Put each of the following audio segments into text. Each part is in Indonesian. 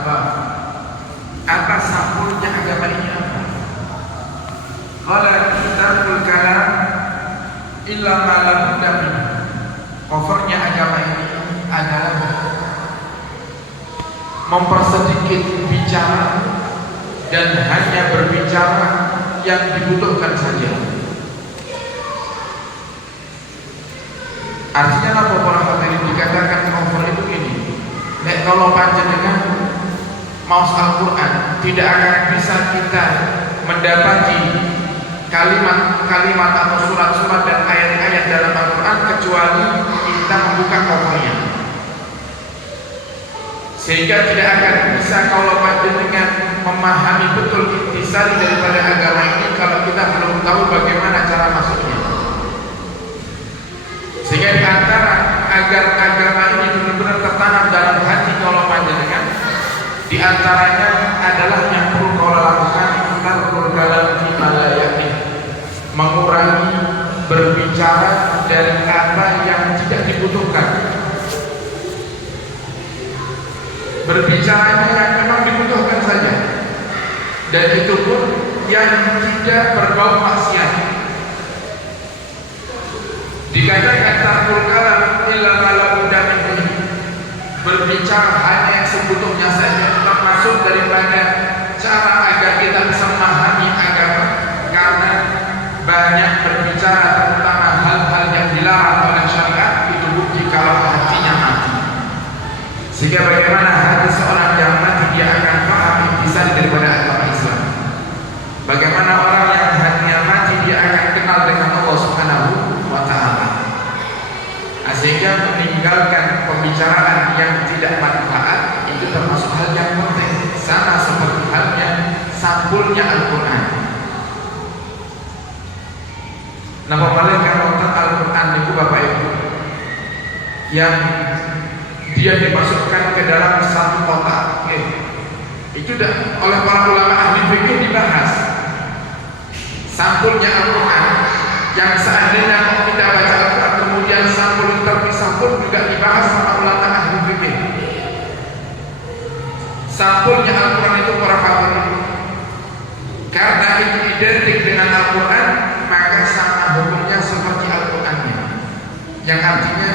Rasulullah, atas sampulnya agama ini apa? Qala kitabul kalam illa ma la budda min. Covernya agama ini adalah mempersedikit bicara dan hanya berbicara yang dibutuhkan saja. Artinya apa para hadirin? Dikatakan cover itu ini, nek kalau panjenengan maos Al-Quran tidak akan bisa kita mendapati kalimat-kalimat atau surat-surat dan ayat-ayat dalam Al-Quran kecuali kita membuka covernya. Sehingga tidak akan bisa kalau panjenengan memahami betul intisari daripada agama ini kalau kita belum tahu bagaimana cara masuknya. Sehingga di antara agar agama ini benar-benar tertanam dalam hati kalau panjenengan, di antaranya adalah yang perlu kau lakukan tarkul kalam fi ma la yakin, mengurangi berbicara dari apa yang tidak dibutuhkan. Berbicaranya yang memang dibutuhkan saja, dan itu pun yang tidak berbau maksiat. Dikatakan tarkul kalam illa ma la budda min, berbicara hanya yang sebutuhnya saja, termasuk daripada cara agar kita bisa memahami agama. Karena banyak berbicara terutama hal-hal yang dilarang oleh syariat itu bukti kalau hatinya mati. Sehingga bagaimana hati seorang yang mati dia akan paham intisari daripada agama Islam. Bagaimana orang yang hatinya mati dia akan kenal dengan Allah Subhanahu wa Ta'ala. Sehingga meninggalkan pembicaraan yang tidak manfaat itu termasuk hal yang penting, sama seperti halnya sampulnya Al-Quran. Nah, pembalikkan tentang Al-Quran itu Bapak Ibu, yang dia dimasukkan ke dalam satu kotak, itu oleh para ulama ahli fikih dibahas. Sampulnya Al-Quran yang seandainya kita baca Al-Quran kemudian sampul terpisah pun juga dibahas sama ulama ahli fikih. Sampulnya Al-Quran itu para hadirin, karena itu identik dengan Al-Quran, maka sama hukumnya seperti Al-Qurannya. Yang artinya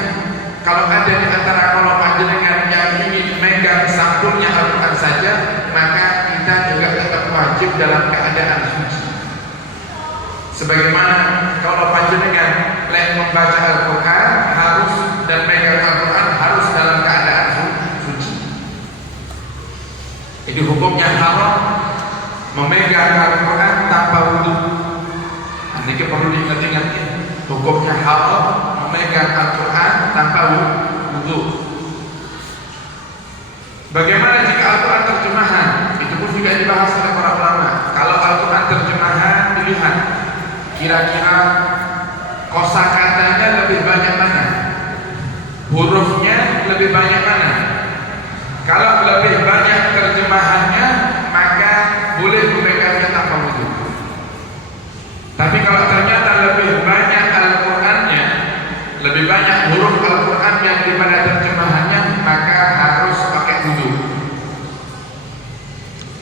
kalau ada di antara kalau panjenengan yang ingin megang sampulnya Al-Quran saja, maka kita juga tetap wajib dalam keadaan suci. Sebagaimana kalau panjenengan membaca Al-Quran harus dan megang Al-Quran harus dalam keadaan suci. Jadi hukumnya haram memegang Al-Quran tanpa wudu. Ini perlu diingat-ingat. Hukumnya haram memegang Al-Quran tanpa wudu. Bagaimana jika Al-Quran terjemahan? Itu pun juga dibahas oleh para ulama. Kalau Al-Quran terjemahan dilihat kira-kira kosakatanya lebih banyak mana, hurufnya lebih banyak mana. Kalau lebih banyak terjemahannya maka boleh memegangnya tanpa wudu. Tapi kalau ternyata lebih banyak Al-Qurannya, lebih banyak huruf Al-Quran yang daripada terjemahannya, maka harus pakai wudu.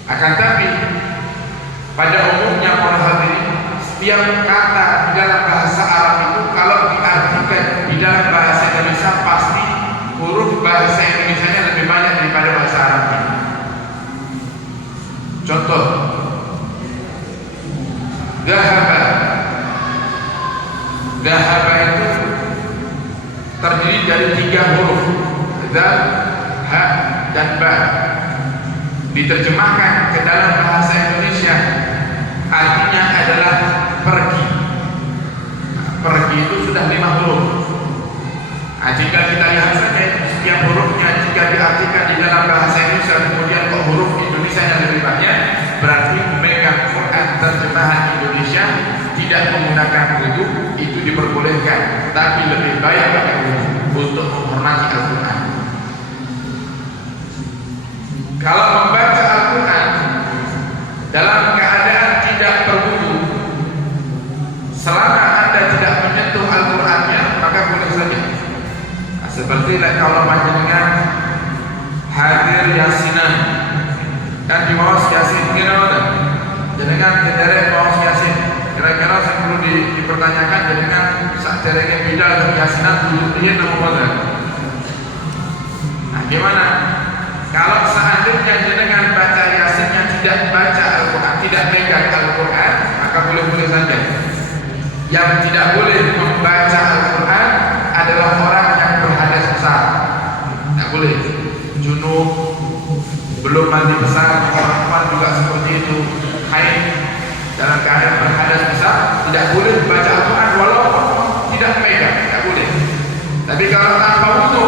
Akan tapi pada umumnya para hadirin, setiap kata di dalam bahasa Arab itu kalau diartikan di dalam bahasa Indonesia pasti huruf bahasa Indonesianya lebih banyak daripada bahasa Arabnya. Contoh, Dhahaba. Dhahaba itu terdiri dari 3 huruf, Dzal, Ha, dan Ba. Diterjemahkan ke dalam bahasa Indonesia artinya adalah pergi. Pergi itu sudah 5 huruf. Jika kita lihat saja setiap hurufnya jika diartikan di dalam bahasa Indonesia kemudian kok huruf Indonesia yang lebih banyak, berarti memegang Quran terjemahan Indonesia tidak menggunakan wudu itu diperbolehkan, tapi lebih baik pakai wudu untuk menghormati Al-Quran. Kalau membaca Al-Quran dalam keadaan tidak berwudu, selama Anda tidak menyentuh Al-Qurannya maka boleh saja. Seperti kalau panjenengan hadir yasinan derek maos Yasin. Kira-kira yang perlu dipertanyakan dengan sak dereke bidal dan Yasinan duduk dia nama boten. Nah, gimana? Kalau seandainya jenengan baca Yasin yang tidak baca Al-Quran, tidak pegang Al-Quran, maka boleh-boleh saja. Yang tidak boleh membaca Al-Quran adalah orang yang berhadas besar. Tidak boleh. Junub, belum mandi besar, perempuan juga seperti itu. Haid dalam keadaan berhadas besar, tidak boleh membaca Al-Quran walaupun tidak pegang, tidak boleh. Tapi kalau tanpa wudu,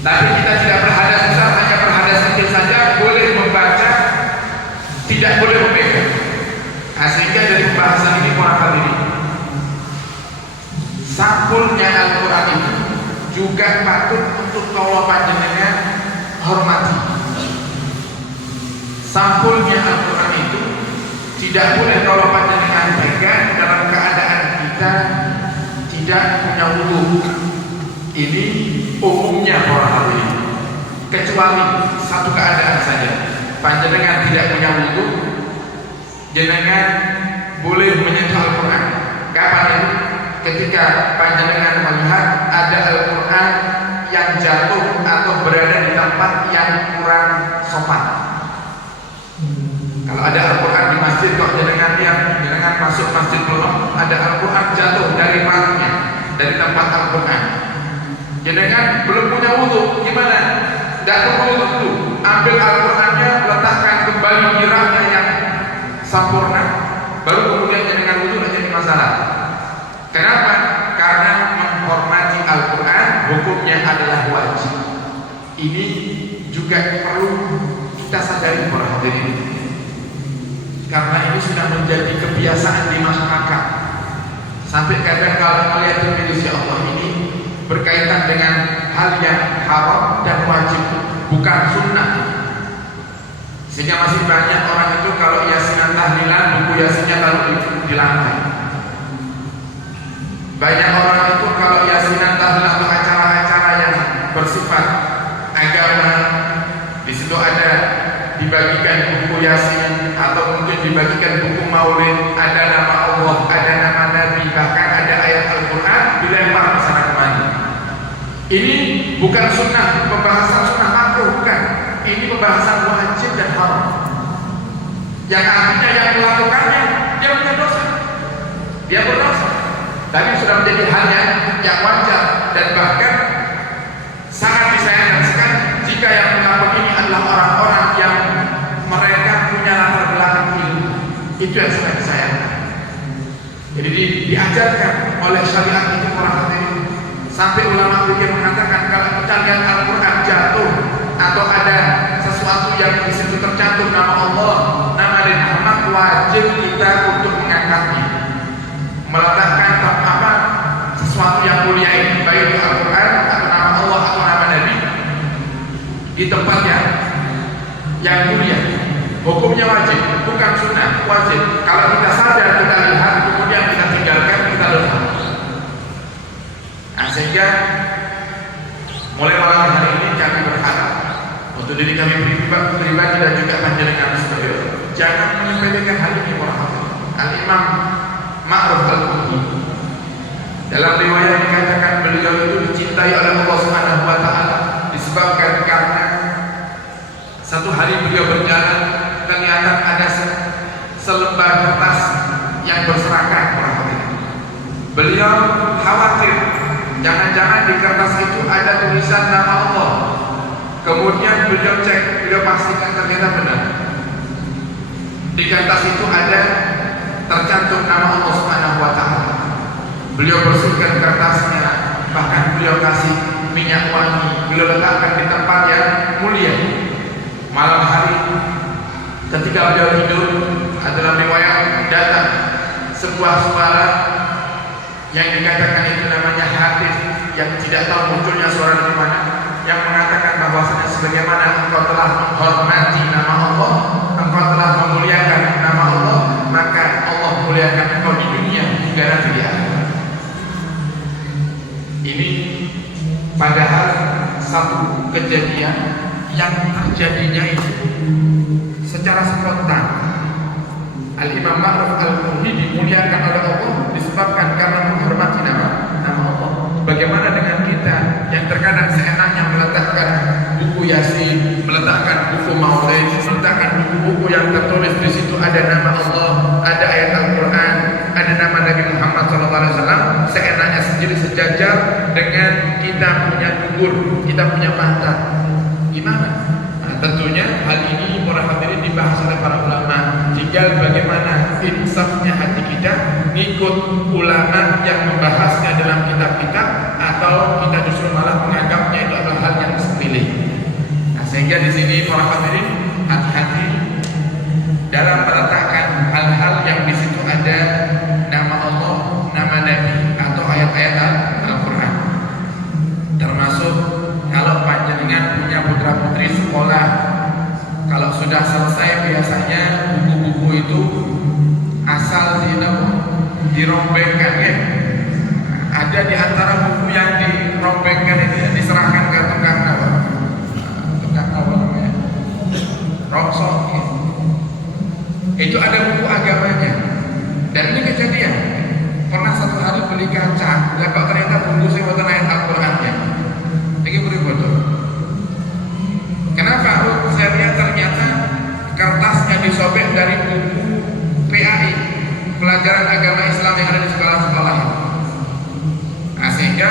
tapi kita tidak berhadas besar, hanya berhadas kecil saja, boleh membaca, tidak boleh memegang. Nah, sehingga dari pembahasan ini para hadirin, sampulnya Al-Quran itu juga patut untuk kalau panjenengan hormati. Sampulnya Al-Quran itu tidak boleh kalau panjenengan pegang dalam keadaan kita tidak punya wudu. Ini umumnya para hadirin, kecuali satu keadaan saja. Panjenengan tidak punya wudu, jenengan boleh menyentuh Al-Quran. Kapan itu? Ketika panjenengan melihat ada Al-Quran yang jatuh atau berada di tempat yang kurang sopan. Kalau ada Al-Quran di masjid, kok jenengan lihat, jenengan masuk masjid belum, ada Al-Quran jatuh dari raknya, dari tempat Al-Quran. Jenengan belum punya wudu, gimana? Tidak perlu wudu dulu, ambil Al-Qurannya, letakkan kembali di raknya yang sempurna, baru kemudian jenengan wudu, tidak jadi masalah. Kenapa? Karena menghormati Al-Quran hukumnya adalah wajib. Ini juga perlu kita sadari para hadirin, karena ini sudah menjadi kebiasaan di masyarakat. Sampai kadang kalau melihat televisi Allah ini berkaitan dengan hal yang haram dan wajib, bukan sunnah. Sehingga masih banyak orang itu kalau yasinan tahlilan, buku yasinnya taruh di lantai. Banyak orang itu kalau yasinan tahlilan atau acara-acara yang bersifat agama, di situ ada dibagikan buku yasin atau mungkin dibagikan buku maulid, ada nama Allah, ada nama Nabi, bahkan ada ayat Al-Quran dilempar ke sana kemari. Ini bukan sunnah, pembahasan sunnah makruh, bukan. Ini pembahasan wajib dan haram. Yang artinya yang melakukannya dia punya dosa, dia berdosa. Tapi sudah menjadi hal yang wajar dan bahkan sangat disayangkan sekali jika yang melakukan ini adalah orang-orang yang mereka punya latar belakang ilmu. Itu yang sangat disayangkan. Jadi diajarkan oleh syariat itu orang hati. Sampai ulama fikih mengatakan kalau kita lihat Al-Quran jatuh atau ada sesuatu yang di situ tercantum nama Allah, nama dan Muhammad, wajib kita untuk mengangkatnya, meletakkan sesuatu yang mulia ini, baik itu Al-Quran atau nama Allah atau nama Nabi, di tempat yang mulia. Hukumnya wajib, bukan sunnah, wajib. Kalau kita sadar, kita lihat, kemudian kita tinggalkan, kita lepas. Nah, sehingga mulai malam hari ini kami berharap untuk diri kami pribadi dan juga panjenengan sekalian, jangan menyepelekan hal ini para hadirin. Al-Imam Ma'ruf Al-Qurtubi dalam riwayat dikatakan beliau itu dicintai oleh Allah Subhanahu wa taala disebabkan karena satu hari beliau berjalan, kelihatan ada selembar kertas yang berserakan para hadirin. Beliau khawatir jangan-jangan di kertas itu ada tulisan nama Allah. Kemudian beliau cek, beliau pastikan ternyata benar. Di kertas itu ada tercantum nama Allah Subhanahu wa taala. Beliau bersihkan kertasnya, bahkan beliau kasih minyak wangi, beliau letakkan di tempat yang mulia. Malam hari ketika beliau tidur, adalah riwayat datang sebuah suara yang dikatakan itu namanya hadis, yang tidak tahu munculnya suara dari mana, yang mengatakan bahwasanya sebagaimana engkau telah menghormati nama Allah, engkau telah memuliakan nama Allah, maka Allah muliakan engkau di dunia hingga nanti di akhirat. Ini padahal satu kejadian yang terjadinya itu secara spontan, Al-Imam Ma'ruf Al-Qurhi dimuliakan oleh Allah disebabkan karena menghormati nama Allah. Bagaimana dengan kita yang terkadang seenaknya meletakkan buku Yasin, meletakkan buku Maulid, meletakkan buku-buku yang tertulis di situ ada nama Allah, ada ayat Al-Quran, ada nama Nabi Muhammad SAW, seenaknya sendiri sejajar dengan kita punya dubur, kita punya pantat. Gimana? Nah, tentunya hal ini para hadirin dibahas oleh para ulama. Tinggal bagaimana insafnya hati kita ngikut ulama yang membahasnya dalam kitab-kitab, atau kita justru malah menganggapnya itu adalah hal yang sepele. Nah, sehingga di sini para hadirin hati-hati dalam meletakkan hal-hal yang di situ ada nama Allah, nama Nabi, atau ayat-ayat Al-Quran. Termasuk kalau panjenengan punya putra-putri sekolah, kalau sudah selesai biasanya buku-buku itu asal dirombengkan ya. Ada di antara buku yang dirombengkan ini diserahkan ke tukang apa namanya, rongsok ya. Itu ada buku agamanya. Dan ini kejadian, pernah satu hari beli kaca, lah kok ternyata bungkusnya buatan ayat Al-Qurannya. Ini betul. Kenapa? Saya lihat ternyata kertasnya disobek dari buku PAI, pelajaran agama Islam yang ada di sekolah-sekolah. Nah, sehingga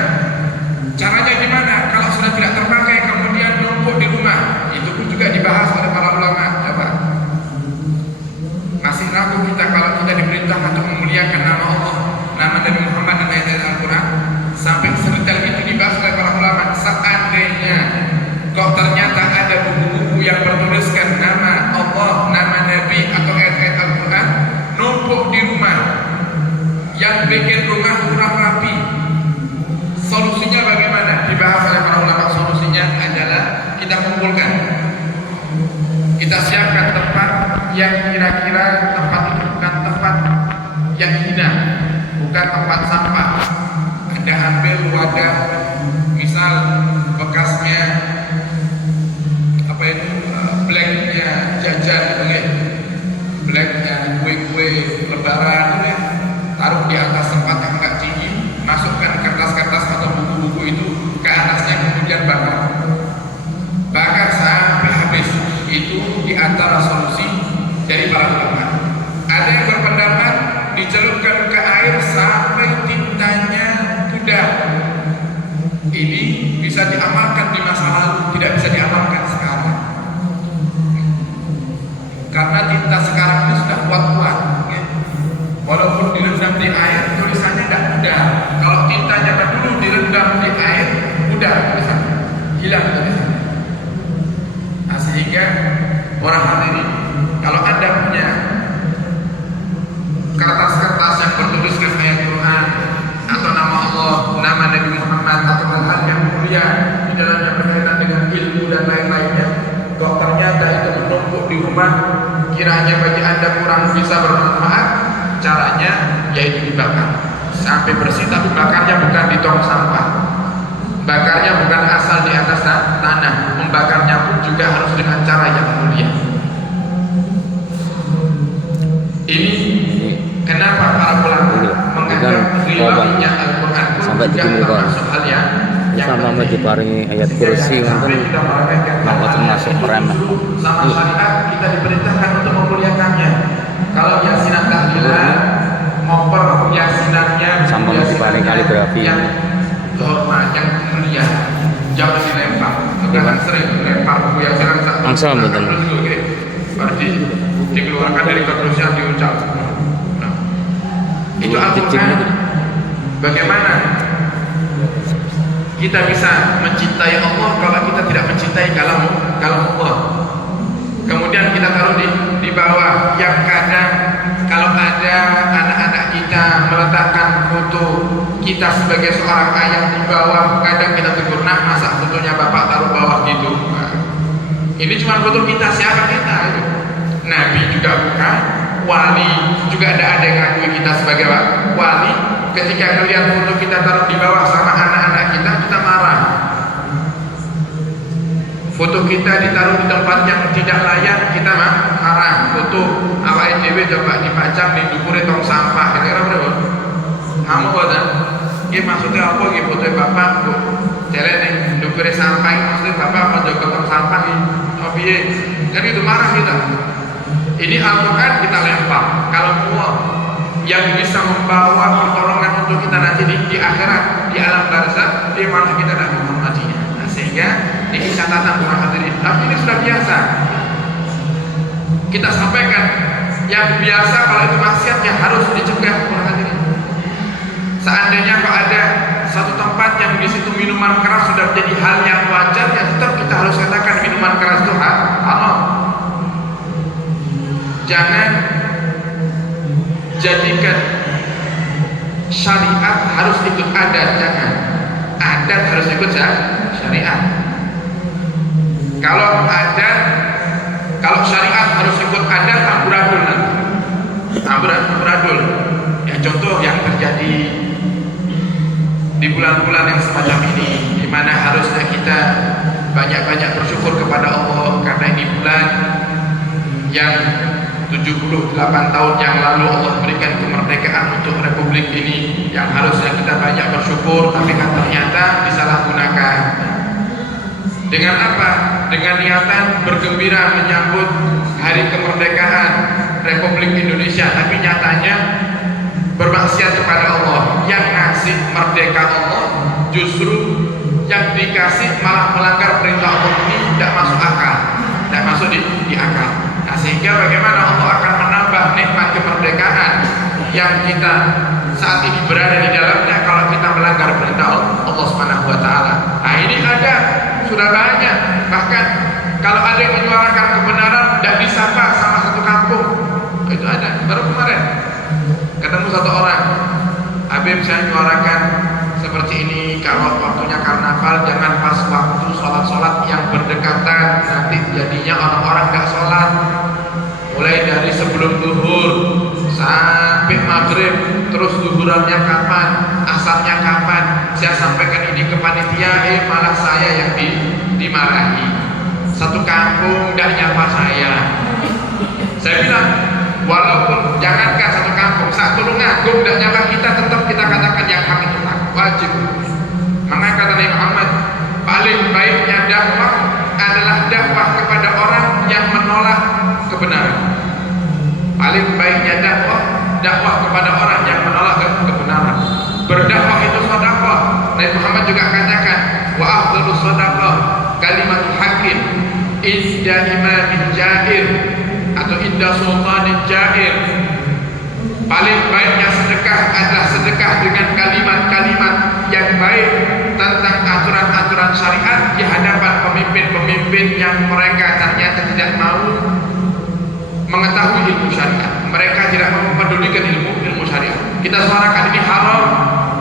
caranya gimana? Kalau sudah tidak terpakai kemudian numpuk di rumah, itu pun juga dibahas oleh para ulama. Coba, masih ragu kita kalau kita diperintah untuk memuliakan nama Allah, nama Nabi Muhammad dan ayat-ayat Al-Quran, sampai sedetail itu dibahas oleh para ulama. Seandainya kok ternyata ada buku-buku yang bertuliskan nama Allah, nama Nabi, atau ayat-ayat Al-Quran numpuk di rumah, yang bikin rumah kurang rapi, solusinya bagaimana? Dibahas oleh para ulama. Solusinya adalah kita kumpulkan, kita siapkan tempat yang kira-kira tempat itu bukan tempat yang hina, bukan tempat sampah. Anda ambil wadah, misal bekasnya apa itu, blacknya jajan gitu ya, blacknya kue-kue lebaran ya, taruh di atas tempat yang agak tinggi, masukkan kertas-kertas atau buku-buku itu ke atasnya, kemudian bakar sampai habis. Itu di antara solusi dari para ulama. Ada yang berpendapat dicelupkan ke air sampai tintanya pudar. Ini bisa diamalkan di masa lalu, tidak bisa diamalkan sekarang. Karena tinta sekarang ini sudah kuat-kuat ya. Walaupun direndam di air, tulisannya tidak mudah. Kalau tintanya dulu direndam di air, mudah tulisannya, hilang tulisannya. Nah, sehingga orang hadirin, kalau Anda punya kertas-kertas yang bertuliskan ayat Quran atau nama Allah, nama Nabi Muhammad, atau hal-hal yang mulia di dalamnya berkaitan dengan ilmu dan lain-lainnya, kok ternyata itu menumpuk di rumah, kiranya bagi Anda kurang bisa bermanfaat, caranya yaitu dibakar sampai bersih. Tapi bakarnya bukan di tong sampah, bakarnya bukan asal di atas tanah, membakarnya pun juga harus dengan cara yang mulia. Ini kenapa para ulama menganggap riwayatnya Al-Quran pun juga termasuk hal yang sama diparingi ayat kursi nanti maka termasuk remeh. Sama syariat kita diperintahkan untuk memuliakannya. Kalau yasinan tahlilan, ngoper yasinannya sama diparingi kaligrafi yang terhormat, yang mulia, jangan dilempar. Karena sering dilempar buku yasinan langsung betul. Berarti dikeluarkan dari kardusnya, diucap. Nah, itu Al-Quran. Bagaimana kita bisa mencintai Allah kalau kita tidak mencintai kalam Allah? Kemudian kita taruh di bawah, yang kadang kalau ada anak-anak kita meletakkan foto kita sebagai seorang ayah di bawah, kadang kita tegur, nah masa fotonya bapak taruh bawah gitu? Nah, ini cuma foto kita, siapa kita itu? Nabi juga bukan, wali juga ada yang ngakui kita sebagai wali. Ketika melihat foto kita taruh di bawah sama anak-anak kita marah. Foto kita ditaruh di tempat yang tidak layak, kita mah haram. Foto awak EDW coba dipajang di dukure tong sampah, kira-kira berapa? Kamu boten? Ini maksudnya apa? Ini foto bapak, bu. Jalan nih dukure sampah, maksudnya bapak mau jaga tong sampah ini. Oh biye, kan itu marah kita. Ini Al-Quran kita lempar. Kalau mau yang bisa membawa pertolongan untuk kita nanti di akhirat, di alam barzakh, di mana kita tidak menghormatinya. Nah, sehingga ini catatan para hadirin. Tapi ini sudah biasa. Kita sampaikan yang biasa kalau itu maksiat yang harus dicegah para hadirin. Seandainya kalau ada satu tempat yang di situ minuman keras sudah menjadi hal yang wajar, ya tetap kita harus katakan minuman keras itu haram. Jangan jadikan syariat harus ikut adat, jangan. Adat harus ikut syariat. Kalau syariat harus ikut adat, amburadul nanti. Amburadul. Ya contoh yang terjadi di bulan-bulan yang semacam ini, di mana harusnya kita banyak-banyak bersyukur kepada Allah karena ini bulan yang 78 tahun yang lalu Allah berikan kemerdekaan untuk republik ini, yang harusnya kita banyak bersyukur, tapi kan ternyata disalahgunakan. Dengan apa? Dengan niatan bergembira menyambut hari kemerdekaan Republik Indonesia, tapi nyatanya bermaksiat kepada Allah. Yang ngasih merdeka Allah, justru yang dikasih malah melanggar perintah Allah. Ini tidak masuk akal, tidak masuk di akal. Nah, sehingga bagaimana Allah akan menambah nikmat kemerdekaan yang kita saat ini berada di dalamnya kalau kita melanggar perintah Allah Subhanahu wa taala. Nah, ini ada sudah banyak, bahkan kalau ada yang menyuarakan kebenaran tidak disapa sama satu kampung. Itu ada, baru kemarin ketemu satu orang, Habib saya menyuarakan seperti ini, kalau waktunya karnaval jangan pas waktu sholat-sholat yang berdekatan, nanti jadinya orang-orang gak sholat. Mulai dari sebelum zuhur sampai maghrib, terus zuhurannya kapan, asarnya kapan. Saya sampaikan ini ke panitia, malah saya yang dimarahi. Satu kampung gak nyapa saya. Saya bilang, walaupun jangankan satu kampung, satu Tulungagung gak nyapa kita, tetap kita katakan yang hak itu wajib. Maka kata Nabi Muhammad, paling baiknya dakwah adalah dakwah kepada orang yang menolak kebenaran. Paling baiknya dakwah kepada orang yang menolak kebenaran. Berdakwah itu sedekah. Nabi Muhammad juga katakan, wa afdhalus sedekah kalimatul haqqin inda imamin jair atau inda sultanin jair. Paling baiknya sedekah adalah sedekah dengan kalimat-kalimat yang baik tentang aturan-aturan syariat di hadapan pemimpin-pemimpin yang mereka ternyata tidak mau mengetahui ilmu syariat. Mereka tidak mempedulikan ilmu syariat. Kita suarakan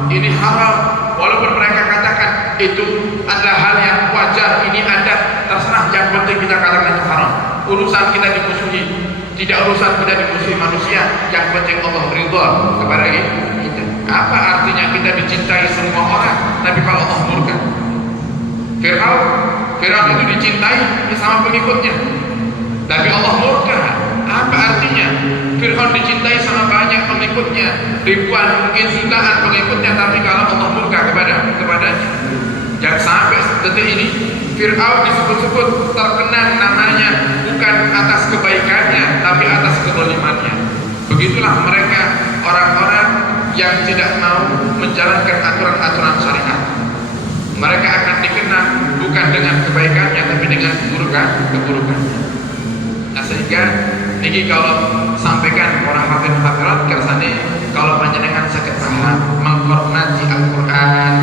ini haram, walaupun mereka katakan itu adalah hal yang wajar, ini adat, terserah, yang penting kita katakan itu haram. Urusan kita dimusuhi, tidak urusan kita dimusuhi manusia, yang penting Allah ridha kepada kita. Apa artinya kita dicintai semua orang, tapi kalau Allah murka? Fir'aun itu dicintai sama pengikutnya, tapi Allah murka. Apa artinya? Fir'aun dicintai sama banyak pengikutnya, ribuan mungkin jutaan pengikutnya, tapi kalau Allah murka kepadanya. Jangan sampai detik ini Fir'aun disebut-sebut terkenang namanya bukan atas kebaikannya, tapi atas kezalimannya. Begitulah mereka, orang-orang yang tidak mau menjalankan aturan-aturan syariat. Mereka akan dikenang bukan dengan kebaikannya, tapi dengan keburukannya. Nah, sehingga ini kalau sampaikan para hadirin-hadirat kersane, kalau panjenengan saged paham menghormati Al-Qur'an,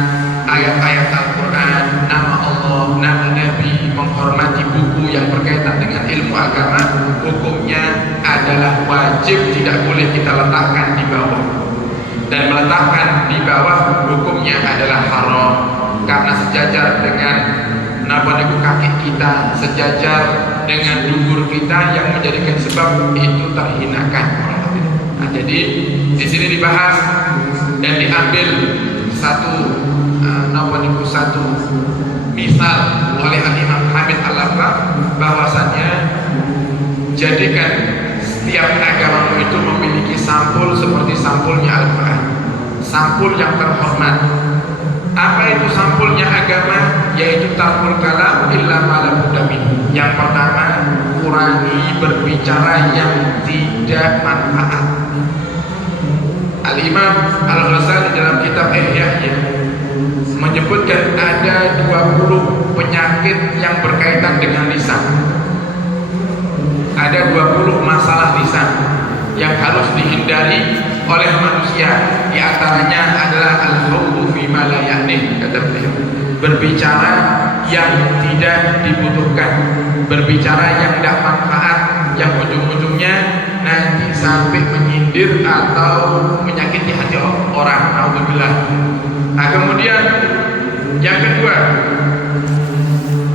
ayat-ayat Al-Qur'an, nama Allah, nama Nabi, menghormati buku yang berkaitan dengan ilmu agama, hukumnya adalah wajib, tidak boleh kita letakkan di bawah. Dan meletakkan di bawah hukumnya adalah haram, karena sejajar dengan nabaniku kaki kita, sejajar dengan dubur kita yang menjadikan sebab itu terhinakan. Nah, jadi di sini dibahas dan diambil satu misal oleh Imam Hamid Al-Laqaf bahwasannya jadikan setiap agama itu memiliki sampul seperti sampulnya Al-Quran, sampul yang terhormat. Apa itu sampulnya agama? Yaitu tarkul kalam illa ma la budda min. Yang pertama, kurangi berbicara yang tidak manfaat. Al-Imam Al-Ghazali dalam kitab Ihya menyebutkan ada 20 penyakit yang berkaitan dengan lisan. Ada 20 masalah lisan yang harus dihindari oleh manusia. Di antaranya adalah al-khawdu fi ma la ya'ni, kata beliau. Berbicara yang tidak dibutuhkan, berbicara yang tidak manfaat, yang ujung-ujungnya nanti sampai menyindir atau menyakiti hati orang. Alhamdulillah. Nah, kemudian yang kedua,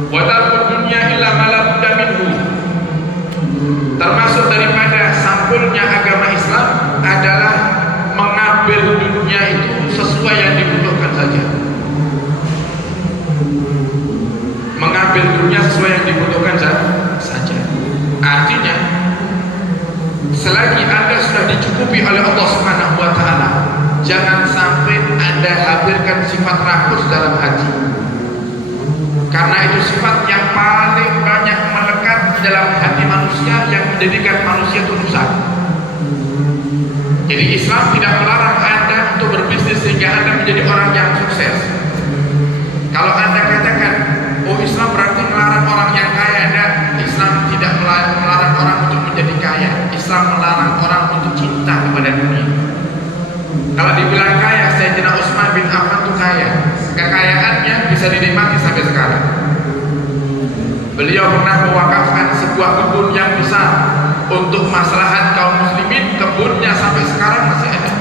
wa tarkud dunya illa ma la budda minhu. Termasuk daripada sampulnya agama Islam adalah mengambil dunia itu sesuai yang dibutuhkan saja. Mengambil dunia sesuai yang dibutuhkan saja. Artinya, selagi Anda sudah dicukupi oleh Allah Subhanahu wa taala, jangan sampai Anda hadirkan sifat rakus dalam hati. Karena itu sifat yang paling banyak melekat di dalam hati manusia yang menjadikan manusia itu rusak. Jadi Islam tidak melarang Anda untuk berbisnis sehingga Anda menjadi orang yang sukses. Kalau Anda katakan, oh Islam berarti melarang orang yang kaya, dan Islam tidak melarang orang untuk menjadi kaya. Islam melarang orang untuk cinta kepada dunia. Kalau dibilang kaya, Sayyidina Utsman bin Affan itu kaya. Kekayaannya bisa dinikmati sampai sekarang. Beliau pernah mewakafkan sebuah kebun yang besar untuk maslahat kaum muslimin. Kebunnya sampai sekarang masih ada.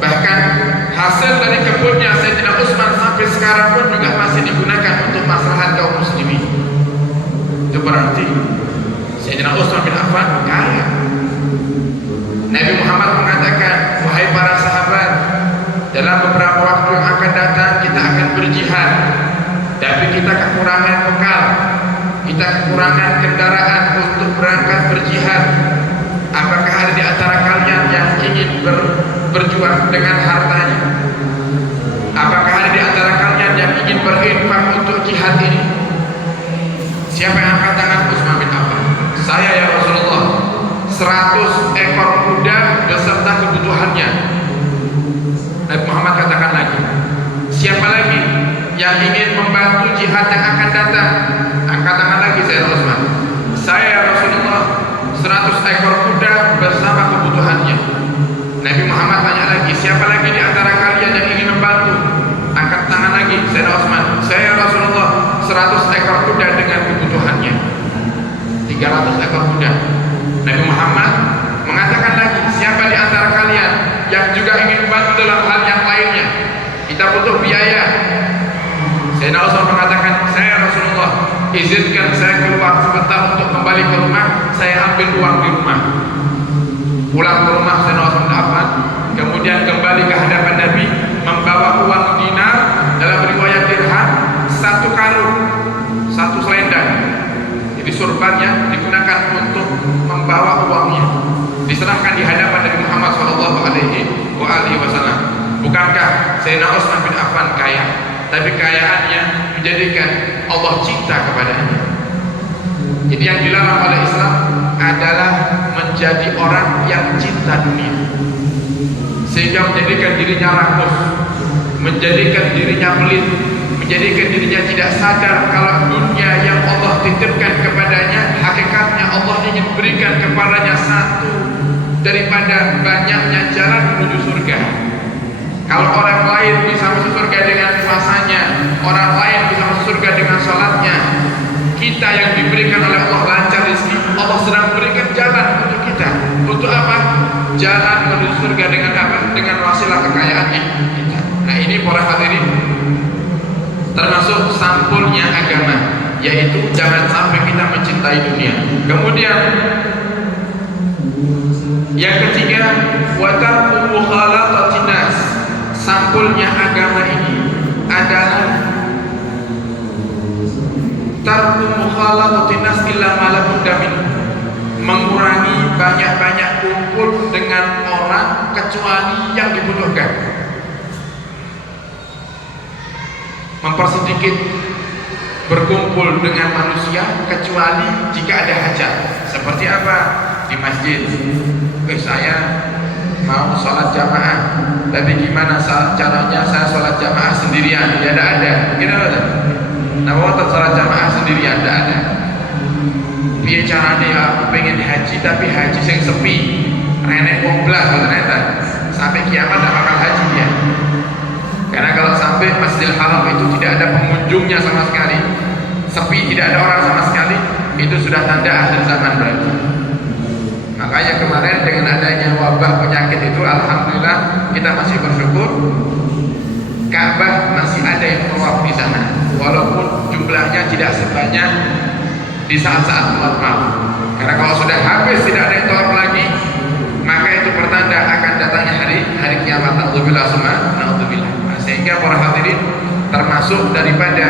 Bahkan hasil dari kebunnya Sayyidina Utsman sampai sekarang pun juga masih digunakan untuk maslahat kaum muslimin. Itu berarti Sayyidina Utsman bin Affan kaya. Nabi Muhammad mengatakan, wahai para sahabat, dalam beberapa waktu yang akan datang kita akan berjihad, tapi kita kekurangan bekal, kita kekurangan kendaraan untuk berangkat berjihad. Apakah ada di antara kalian yang ingin berjuang dengan hartanya? Apakah ada di antara kalian yang ingin berinfak untuk jihad ini? Siapa yang angkat tangan? Utsman bin Affan. Saya ya Rasulullah. 100 ekor kuda beserta kebutuhannya. Nabi Muhammad katakan lagi, siapa lagi yang ingin membantu jihad yang akan datang? Angkat tangan lagi saya Utsman. Saya ya Rasulullah, 100 ekor kuda bersama kebutuhannya. Nabi Muhammad tanya lagi, siapa lagi di antara kalian yang ingin membantu? Angkat tangan lagi saya Utsman. Saya ya Rasulullah, 100 ekor kuda dengan kebutuhannya. 300 ekor kuda. Nabi Muhammad mengatakan lagi, siapa di antara kalian yang juga ingin membantu dalam hal yang lainnya? Kita butuh biaya. Sayyidina Utsman mengatakan, saya Rasulullah, izinkan saya keluar sebentar untuk kembali ke rumah, saya ambil uang di rumah. Pulang ke rumah Sayyidina Utsman bin Affan, kemudian kembali ke hadapan Nabi membawa uang dinar, dalam riwayat dirham, 1 karung, 1 selendang. Jadi surbannya digunakan untuk membawa uangnya, diserahkan di hadapan Nabi Muhammad SAW. Bukankah Sayyidina Utsman bin Affan kaya, tapi kayaannya menjadikan Allah cinta kepadanya. Jadi yang dilarang oleh Islam adalah menjadi orang yang cinta dunia, sehingga menjadikan dirinya rakus, menjadikan dirinya pelit, menjadikan dirinya tidak sadar kalau dunia yang Allah titipkan kepadanya, hakikatnya Allah ingin berikan kepadanya satu daripada banyaknya jalan menuju surga. Kalau orang lain bisa masuk surga dengan puasanya, orang lain bisa masuk surga dengan sholatnya, kita yang diberikan oleh Allah lancar rezeki, Allah sedang berikan jalan untuk kita. Untuk apa? Jalan menuju surga dengan apa? Dengan wasilah kekayaan kita. Nah, ini para hadirin termasuk sampulnya agama, yaitu jangan sampai kita mencintai dunia. Kemudian yang ketiga, wa tarku mukhalatatin nas. Sampulnya agama ini adalah mukhalatatin nas illa ma la budda min, mengurangi banyak-banyak kumpul dengan orang kecuali yang dibutuhkan, mempersedikit berkumpul dengan manusia kecuali jika ada hajat. Seperti apa? Di masjid, saya mau sholat jamaah, tapi gimana caranya saya sholat jamaah sendirian? Ya tidak ada. Kita ada. Nah, waktu sholat jamaah sendirian tidak ada. Biar caranya ya, aku pengen haji tapi haji yang sepi, nenek komplas ternyata sampai kiamat tidak bakal haji dia. Karena kalau sampai Masjidil Haram itu tidak ada pengunjungnya sama sekali, sepi, tidak ada orang sama sekali, itu sudah tanda akhir zaman berarti. Makanya kemarin dengan adanya wabah penyakit itu, alhamdulillah kita masih bersyukur Ka'bah masih ada yang tawaf di sana, walaupun jumlahnya tidak sebanyak di saat-saat sholat malam. Karena kalau sudah habis tidak ada yang tawaf lagi, maka itu pertanda akan datangnya hari kiamat. Na'udzubillah summa na'udzubillah. Sehingga para hadirin, termasuk daripada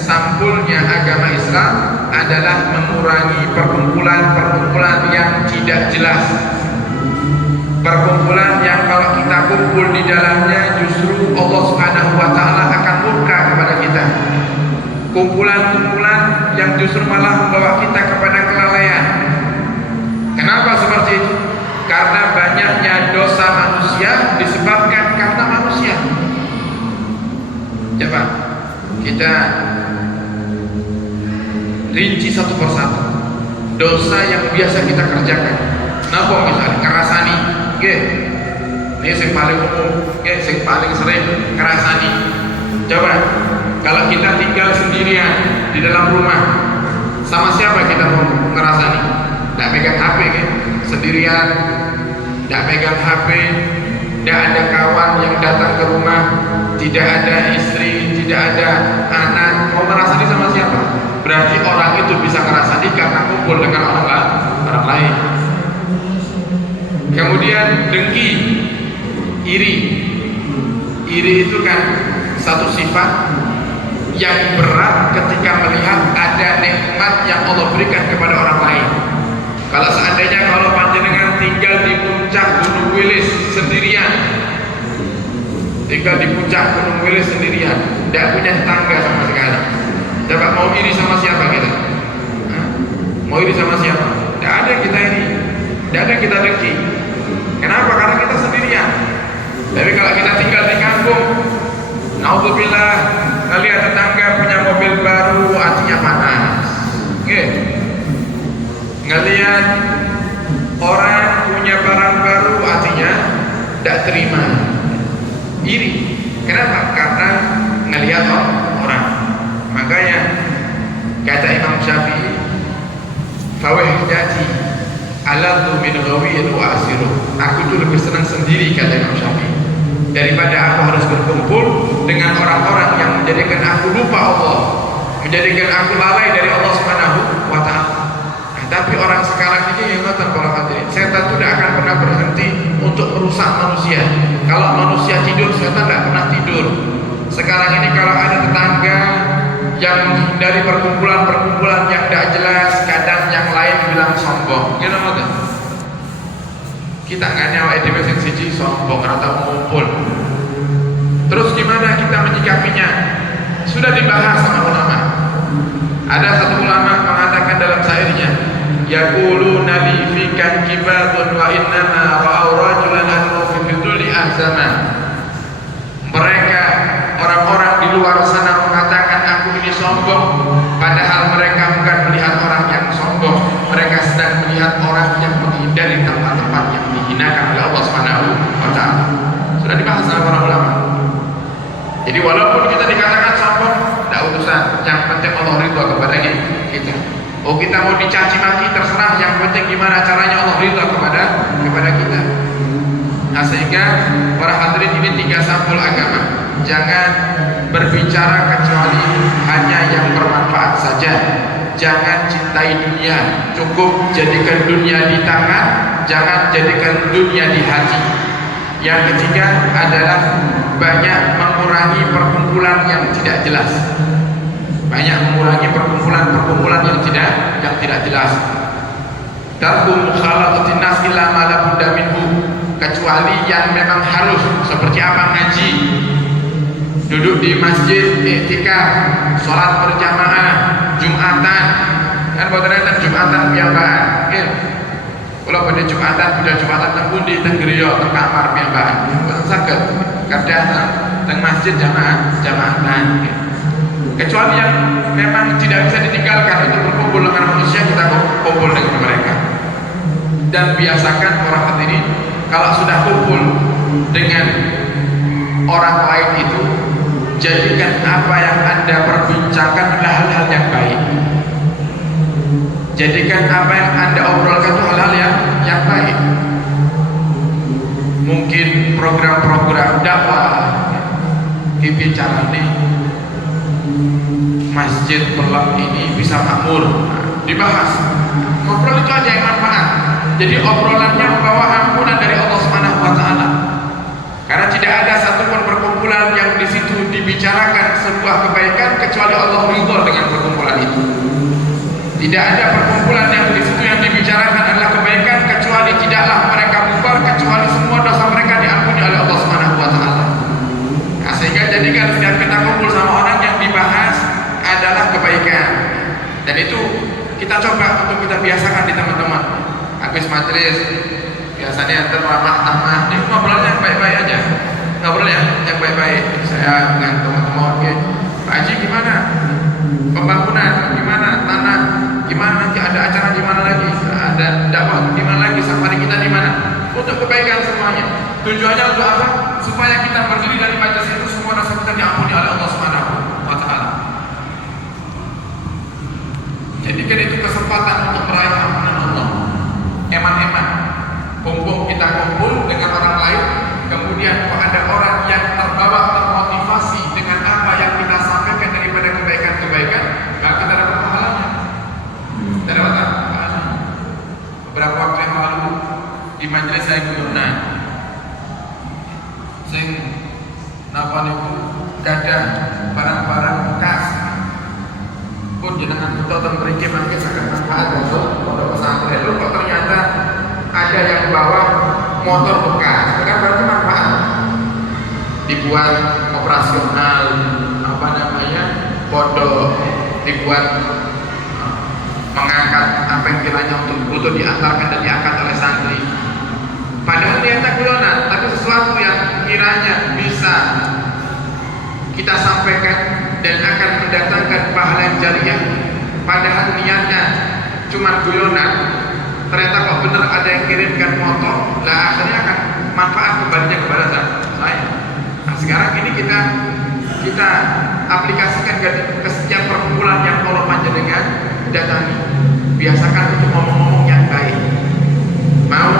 sampulnya agama Islam adalah mengurangi perkumpulan-perkumpulan yang tidak jelas, perkumpulan yang kalau kita kumpul di dalamnya justru Allah Subhanahu wa Ta'ala akan murka kepada kita, kumpulan-kumpulan yang justru malah membawa kita kepada kelalaian. Kenapa seperti itu? Karena banyaknya dosa manusia disebabkan karena manusia. Coba kita rinci satu persatu dosa yang biasa kita kerjakan. Napa misalnya ngerasani, ini yang paling umum, yang paling sering ngerasani. Coba kalau kita tinggal sendirian di dalam rumah, sama siapa kita mau ngerasani? Tidak pegang HP, sendirian, tidak pegang HP, tidak ada kawan yang datang ke rumah, tidak ada istri, tidak ada anak, mau ngerasani sama siapa? Berarti orang itu bisa ngerasani karena kumpul dengan orang lain. Kemudian dengki, iri. Iri itu kan satu sifat yang berat ketika melihat ada nikmat yang Allah berikan kepada orang lain. Kalau seandainya kalau panjenengan tinggal di puncak Gunung Wilis sendirian, tinggal di puncak Gunung Wilis sendirian, tidak punya tetangga sama sekali, coba mau iri sama siapa kita? Mau iri sama siapa? Tidak ada kita ini, tidak ada kita dengki. Kenapa? Karena kita sendirian. Tapi kalau kita tinggal di kampung, naudzubillah, ngelihat tetangga punya mobil baru, hatinya panas. Ngelihat orang punya barang baru, hatinya tidak terima, iri. Kenapa? Karena ngelihat orang. Makanya kata Imam Syafi'i, fawih jati aladu min ghawiyin wa asiru. Aku itu lebih senang sendiri, kata Imam Syafi'i, daripada aku harus berkumpul dengan orang-orang yang menjadikan aku lupa Allah, menjadikan aku lalai dari Allah Subhanahu wa Ta'ala. Tapi orang sekarang ini yang nonton para hadirin, setan itu tidak akan pernah berhenti untuk merusak manusia. Kalau manusia tidur, setan tidak pernah tidur. Sekarang ini kalau ada tetangga yang menghindari perkumpulan-perkumpulan yang tidak jelas, kadang yang lain bilang sombong. Gitu nonton. Kita nggak nyawa edm yang siji sombong atau ngumpul. Terus gimana kita menyikapinya? Sudah dibahas sama ulama. Ada satu ulama mengatakan dalam syairnya, yaquluna li fika kibatun wa innama ra'aw rajulan anfu fi dhulli ahzama. Mereka orang-orang di luar sana mengatakan aku ini sombong, padahal mereka bukan melihat orang yang sombong, mereka sedang melihat orang yang menghindari tempat-tempat yang dihinakan oleh Allah Subhanahu wa Ta'ala. Sudah dibahas sama para ulama. Jadi walaupun kita dikatakan sombong, tidak urusan, yang penting Allah ridha kepada kita. Oh, kita mau dicaci maki terserah, yang penting gimana caranya Allah ridha kepada kita. Nah, sehingga para hadirin, ini 3 sampul agama. Jangan berbicara kecuali hanya yang bermanfaat saja. Jangan cintai dunia, cukup jadikan dunia di tangan, jangan jadikan dunia di hati. Yang ketiga adalah banyak mengurangi perkumpulan yang tidak jelas. banyak mengurangi perkumpulan-perkumpulan yang tidak jelas. Tarku mukhalatatin nas illa ma la budda minhu, kecuali yang memang harus, seperti apa? Ngaji, duduk di masjid, iktikaf, sholat berjamaah, jumatan, kan boten jumatan piyambakan. Nggih. Kula badhe jumatan teng pundi teng griya teng kamar piyambakan. Mboten saged kadang teng masjid jamaatan. Kecuali yang memang tidak bisa ditinggalkan untuk berkumpul dengan manusia, kita kumpul dengan mereka. Dan biasakan orang hadirin, kalau sudah kumpul dengan orang lain itu, jadikan apa yang Anda perbincangkan adalah hal-hal yang baik. Jadikan apa yang Anda obrolkan itu hal-hal yang baik. Mungkin program-program dakwah, bicaranya masjid pelang ini bisa makmur, dibahas. Ngobrol itu aja yang manfaat. Jadi obrolannya membawa ampunan dari Allah Subhanahu wa taala. Karena tidak ada satupun perkumpulan yang di situ dibicarakan sebuah kebaikan kecuali Allah ridho dengan perkumpulan itu. Tidak ada perkumpulan yang di situ yang dibicarakan adalah kebaikan kecuali tidaklah mereka bubar kecuali semua dosa mereka diampuni oleh Allah Subhanahu wa taala. Nah, sehingga jadikan setiap kita kumpul sama orang yang dibahas adalah kebaikan. Dan itu kita coba untuk kita biasakan di teman-teman. Habis majelis biasanya terlamah-lamah, ini ngobrolnya yang baik-baik aja. Ngobrol yang baik-baik. Saya dengan teman-teman, Pak Haji gimana? Pembangunan gimana? Tanah gimana? Nanti ada acara di mana lagi? Ada dakwah di mana lagi? Safari kita di mana? Untuk kebaikan semuanya. Tujuannya untuk apa? Supaya kita berdiri dari majelis itu semua dosa kita diampuni oleh Allah Subhanahu wa taala. Jadikan itu kesempatan untuk meraih ampunan Allah. Eman-eman, kumpul kita kumpul dengan orang lain, kemudian kalau ada orang yang terbawa termotivasi dengan apa yang kita sampaikan daripada kebaikan-kebaikan, maka kita dapat pahalanya. Kita dapat pahalanya. Beberapa waktu yang lalu di majelis saya guyonan, sing napa niku gadah barang-barang bekas. Pun jenengan kita teng mriki mangke saged manfaat untuk pondok pesantren. Lu kok ternyata ada yang bawa motor bekas, kan berarti manfaat. Dibuat operasional, apa namanya, pondok, dibuat mengangkat apa yang kiranya untuk butuh diantarkan dan diangkat oleh santri. Padahal niatnya guyonan, tapi sesuatu yang kiranya bisa kita sampaikan dan akan mendatangkan pahala yang jariah. Padahal niatnya cuma guyonan, ternyata kok bener ada yang kirimkan motor, lah akhirnya akan manfaat kembalinya kepada saya. Nah, sekarang ini kita aplikasikan ke setiap perkumpulan yang Allah panjenengan datangi. Biasakan untuk ngomong-ngomong yang baik. Mau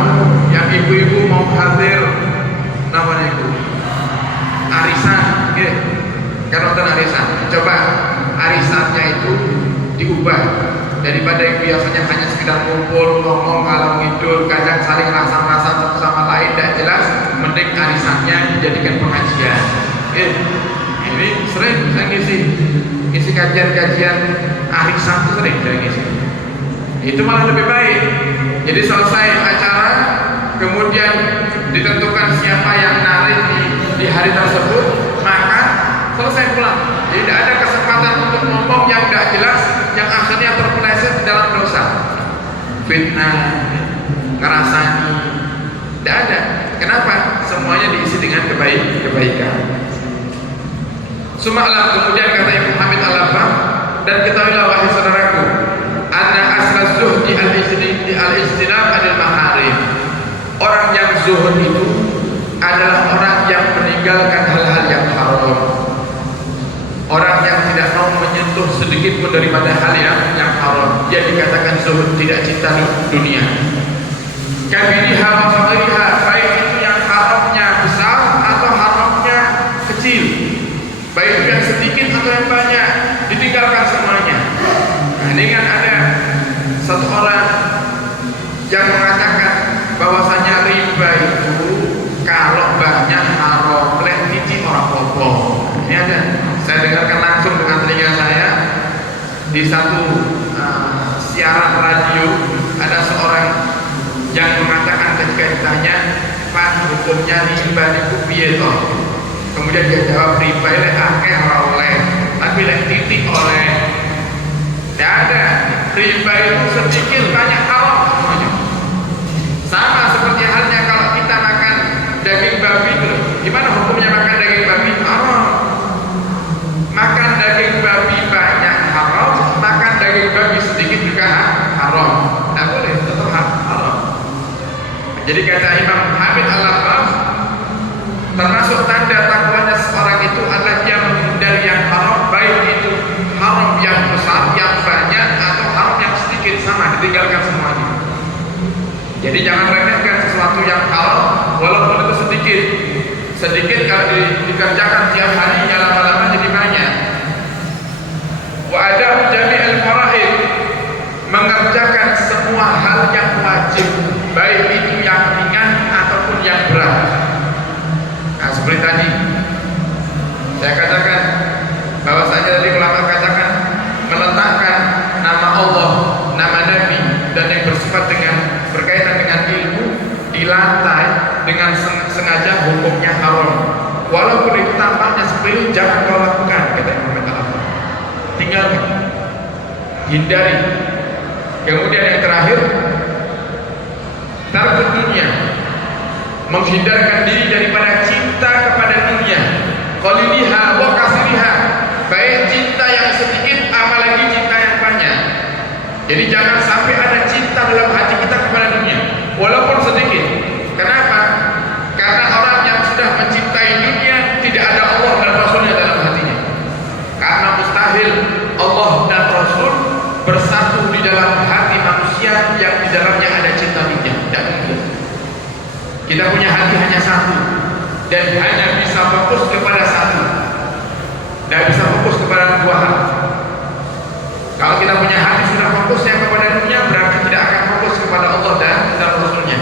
yang ibu-ibu mau hadir namanya ibu arisan, kalau nonton arisan, coba arisannya itu diubah daripada yang biasanya hanya sekedar kumpul, ngomong, ngalor ngidul, kadang saling rasa-rasa satu sama lain tidak jelas, mending arisannya dijadikan pengajian. Ini sering saya ngisi kajian-kajian arisan itu sering saya ngisi. Itu malah lebih baik. Jadi selesai acara, kemudian ditentukan siapa yang narik di hari tersebut, maka selesai pulang. Jadi tidak ada kesempatan untuk ngomong yang tidak jelas, yang akhirnya terpeleset dalam dosa, fitnah, ngerasani, tidak ada. Kenapa? Semuanya diisi dengan kebaikan. Sumaklah, kemudian kata Ibnu Hamid Al-Laffah, dan ketahuilah wahai saudaraku, anna asla zuhdi al-ijtinab anil maharim. Orang yang zuhud itu adalah orang yang meninggalkan hal-hal yang haram. Orang yang tidak mau menyentuh sedikit pun daripada hal yang haram. Dia dikatakan zuhud, tidak cinta dunia. Kabiriha wa fadriha, baik itu yang haramnya besar atau haramnya kecil, baik itu yang sedikit atau yang banyak, ditinggalkan semuanya. Nah, ini kan ada satu orang yang mengatakan bahwasanya riba itu kalau banyak haram, lek cici orang popo. Ini ada, saya dengarkan langsung dengan telinga saya di satu siaran radio ada seorang yang mengatakan ketika ditanya, "Pak, hukumnya riba niku piye to?" Kemudian dia jawab, "Riba lek akeh ora oleh, tapi lek titik oleh." Tidak ada. Riba itu sedikit banyak haram semuanya. Sama seperti halnya kalau kita makan daging babi itu. Gimana hukumnya makan daging babi? Haram. Makan daging babi banyak haram, makan daging babi sedikit juga haram. Tidak boleh, tetap haram. Jadi kata Imam Hamid Al-Labbas, termasuk tanda takwanya seorang itu adalah dia menghindari yang haram, baik itu haram yang besar, yang banyak, atau haram yang sedikit, sama, ditinggalkan semuanya. Jadi jangan remehkan sesuatu yang haram walaupun itu sedikit. Sedikit kalau dikerjakan tiap hari, ya lama-lama jadi banyak. Wa ada jami'il faraid, mengerjakan semua hal yang wajib, baik itu yang ringan ataupun yang berat. Nah, seperti tadi saya katakan bahwasanya tadi ulama katakan meletakkan nama Allah, nama Nabi dan yang bersifat dengan berkaitan dengan ilmu di lantai dengan sengaja hukumnya haram. Walaupun itu tampaknya sepele, jangan kau lakukan, kata Imam Al-Labbas. Tinggalkan, hindari. Kemudian yang terakhir, tarkut dunia, menghindarkan diri daripada cinta kepada dunia. Qaliliha wa kasiriha, baik cinta yang sedikit apalagi cinta yang banyak. Jadi jangan sampai ada cinta dalam hati kita kepada dunia walaupun sedikit. Kenapa? Karena orang yang sudah mencintai dunia tidak ada Allah dan Rasulnya dalam hatinya. Karena mustahil Allah dan Rasul bersatu di dalam hati manusia yang di dalamnya ada cinta dunia. Tidak mungkin. Kita punya hati hanya satu dan hanya bisa fokus kepada satu. Tidak bisa fokus kepada dua hal. Kalau kita punya hati sudah fokusnya kepada dunia, berarti tidak akan fokus kepada Allah dan Rasulnya.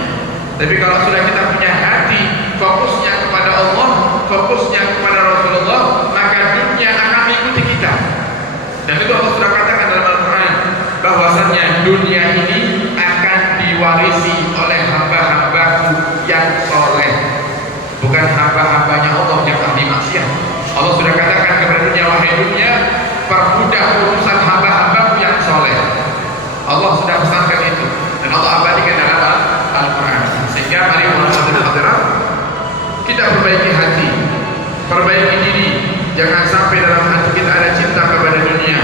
Tapi kalau sudah kita punya hati fokusnya kepada Allah, fokusnya kepada Rasulullah, maka dunia akan mengikuti kita. Dan itu Allah sudah katakan dalam Al-Quran bahwasannya dunia ini akan diwarisi oleh hamba-hambaku yang soleh, bukan hamba-hambanya Allah yang ahli maksiat. Allah sudah katakan kepada dunia, wahai dunia, perbudak urusan hamba-hambaku yang soleh. Allah sudah pesankan itu dan Allah abadikan dalam Al-Quran. Sehingga mari kita perbaiki hati, perbaiki diri. Jangan sampai dalam hati kita ada cinta kepada dunia.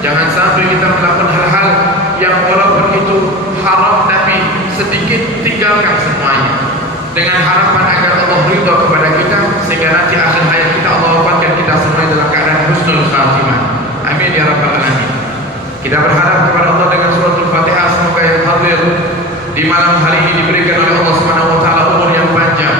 Jangan sampai kita melakukan hal-hal yang walaupun itu haram tapi sedikit, tinggalkan semuanya dengan harapan agar Allah ridha kepada kita, sehingga nanti akhir hayat kita Allah wafatkan kita semua dalam keadaan husnul khatimah. Amin ya rabbal alamin. Kita berharap kepada Allah dengan suratul Fatihah, semoga yang hadir di malam hari ini diberikan oleh Allah Subhanahu wa taala umur yang panjang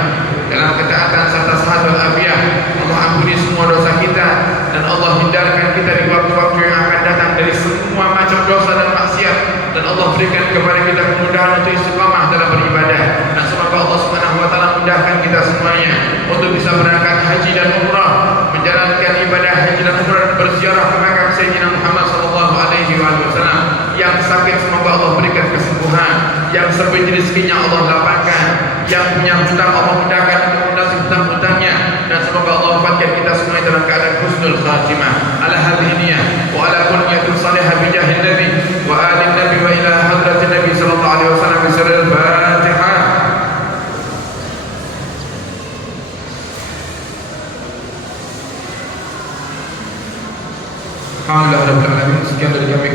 dalam ketaatan serta sehat wal afiat. Allah ampuni semua dosa kita dan Allah hindarkan kita di waktu-waktu yang akan datang dari semua macam dosa dan maksiat, dan Allah berikan kepada kita kemudahan untuk istiqamah dalam beribadah. Dan semoga Allah Subhanahu wa taala mudahkan kita semuanya untuk bisa berangkat haji dan umrah, menjalankan ibadah haji dan umrah, berziarah ke makam Sayyidina Muhammad sallallahu alaihi wasallam. Yang sakit semoga Allah berikan kesembuhan, yang sebiji rezekinya Allah lapangkan, yang punya hutang Allah mudahkan untuk melunasi hutang-hutangnya, dan semoga Allah wafatkan kita semua dalam keadaan husnul khatimah. Ala hadhihi niyyah wa ala kunniyatin salihah bi jahil nabi wa ali nabi wa ila hadratin nabi sallallahu alaihi wasallam bi sirril Fatihah. Alhamdulillah rabbil alamin. Sekian dari kami.